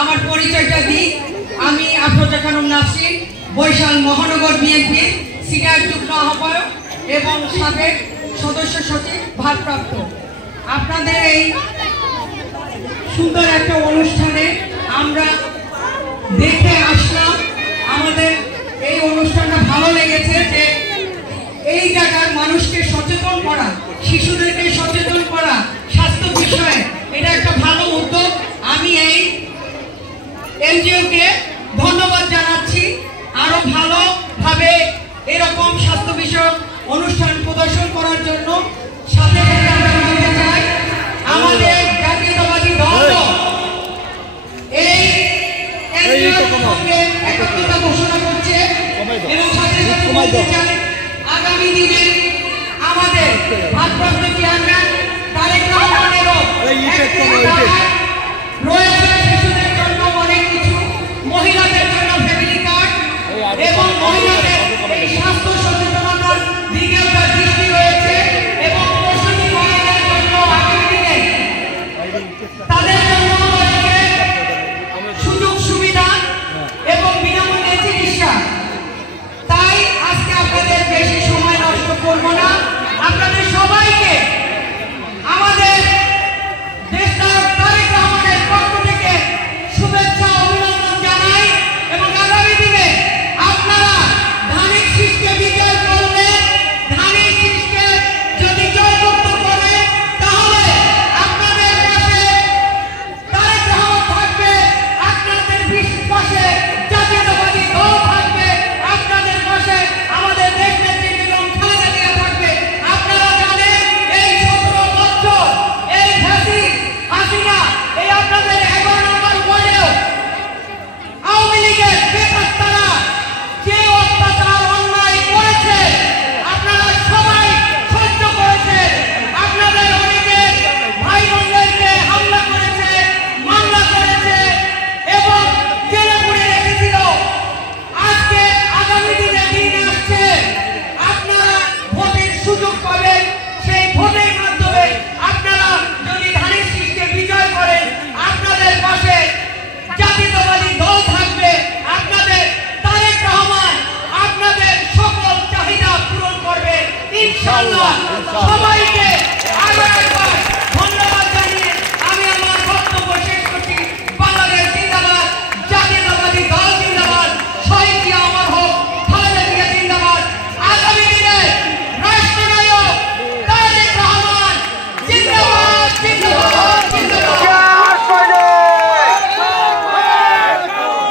আমার পরিচয়টা দিই। আমি আফরোজা খানম নাসরিন, বরিশাল মহানগর বিএনপি সিনিয়র যুগ্ম আহ্বায়ক এবং সাবেক সদস্য সচিব ভারপ্রাপ্ত। আপনাদের এই সুন্দর একটা অনুষ্ঠানে আমরা দেখে আসলাম। আমাদের এই অনুষ্ঠানটা ভালো লেগেছে যে এই জায়গার মানুষকে সচেতন করা, শিশুদেরকে সচেতন করা স্বাস্থ্য বিষয়ে, এটা একটা ভালো উদ্যোগ। আমি এই এনজিওকে ধন্যবাদ জানাচ্ছি। আরো ভালোভাবে এরকম স্বাস্থ্য বিষয়ক অনুষ্ঠান প্রদর্শন করার জন্য। সাথে আমরা বলতে চাই আমাদের জাতীয়তাবাদী দল এই এনজিওর সঙ্গে একত্রতা ঘোষণা করছে এবং সাথে সাথে বলতে চাই আগামী দিনে আমাদের ভারপ্রাপ্ত চেয়ারম্যান তারেক রহমানেরও রয়েছে শিশুদের জন্য অনেক কিছু, মহিলাদের জন্য ফ্যামিলি কার্ড এবং মহিলাদের এই স্বাস্থ্য সচেতনতার দিকেও তার দৃষ্টি রয়েছে এবং প্রসূতি মহিলাদের জন্য আগামী দিনে তাদের জন্য রয়েছে সুযোগ সুবিধা এবং বিনামূল্যে চিকিৎসা। তাই আজকে আপনাদের বেশি সময় নষ্ট করব না, আপনাদের সবাইকে আমাদের দেশনায়ক তারেক রহমানের পক্ষ থেকে শুভেচ্ছা অভিনন্দন জানাই এবং আগামী দিনে আপনারা ধানের শীষকে বিজয় করলে, ধানের শীষকে যদি জয়যুক্ত করে তাহলে আপনাদের পাশে তারেক রহমান থাকবে, আপনাদের পাশে জাতীয়তাবাদী দল থাকবে, আপনাদের পাশে আমাদের দেশ নেত্রী বেগম খালেদা জিয়া থাকবে। আপনারা জানেন এই 17 বছর এই হাসিনা এই আপনাদের 11 নম্বর ওয়ার্ডেও আওয়ামী লীগের বেকাররা যে অত্যাচার অন্যায় করেছে আপনারা সবাই সহ্য করেছেন। আপনাদের অনেকে ভাই বোনদেরকে হামলা করেছে, মামলা করেছে এবং জেলে পুরে রেখেছিল। আজকে আগামী দিনে দিন আসছে, আপনারা ভোটের সুযোগ পাবেন। সেই ভোটের মাধ্যমে আপনারা যদি ধানের শীষকে বিজয় করেন, আপনাদের পাশে জাতীয়তাবাদী দল থাকবে, আপনাদের তারেক রহমান আপনাদের সকল চাহিদা পূরণ করবে ইনশাআল্লাহ। সবাই